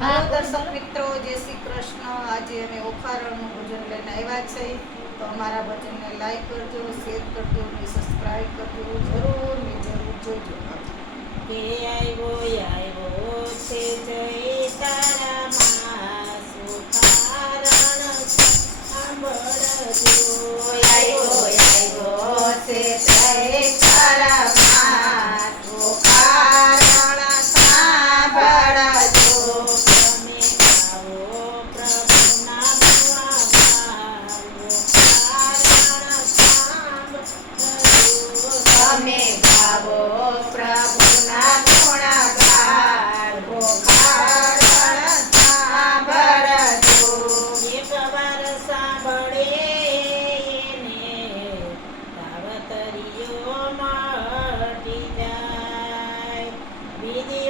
હાલો દર્શક મિત્રો, જય શ્રી કૃષ્ણ. આજે અમે ઓખારણનું ભોજન લઈને આવ્યા છે તો અમારા ભજનને લાઈક કરજો શેર કરજો અને સબસ્ક્રાઈબ કરજો. જરૂર ને જરૂર જોજો. કે આવ્યો આવ્યો છે જય તારા માં, સુખારણ સાંભળજો வீதி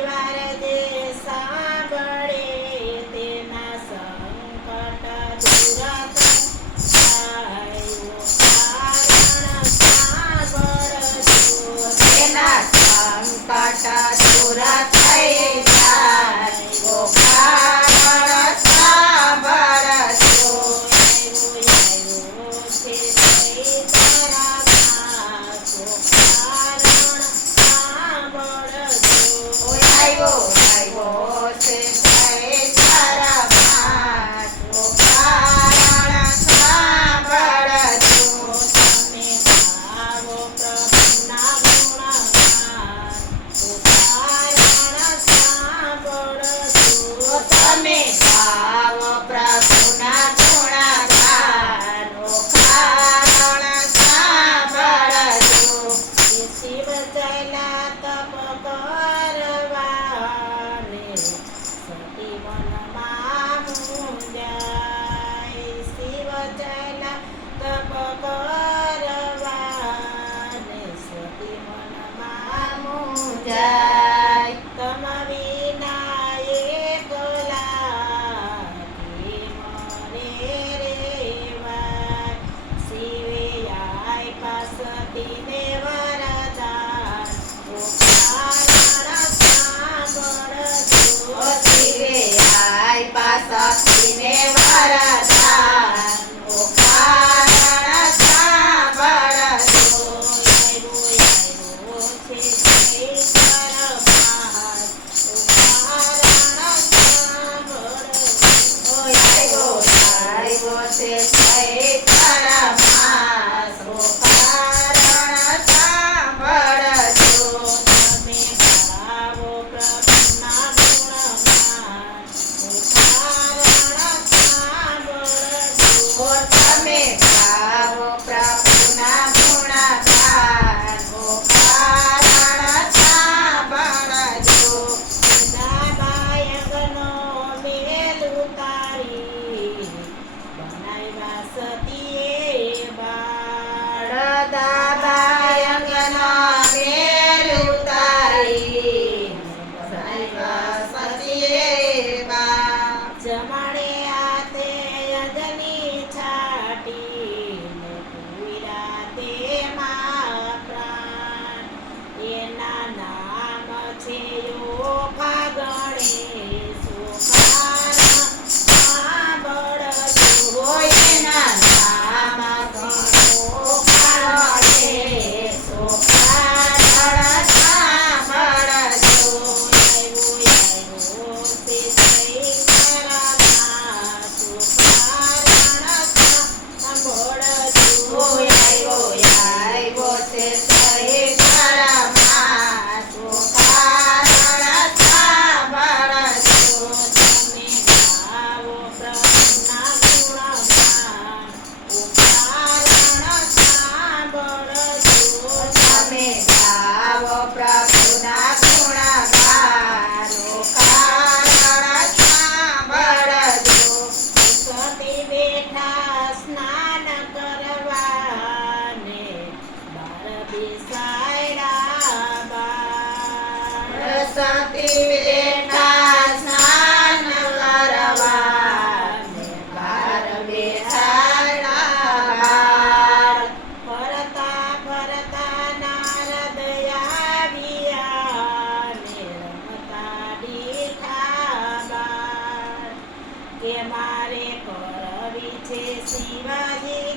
Chimaji.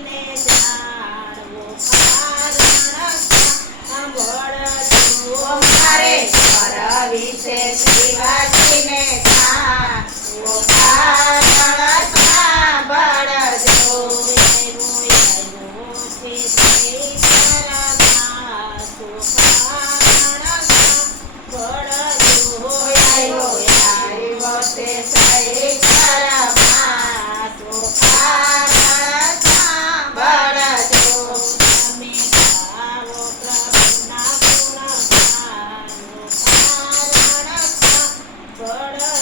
বড়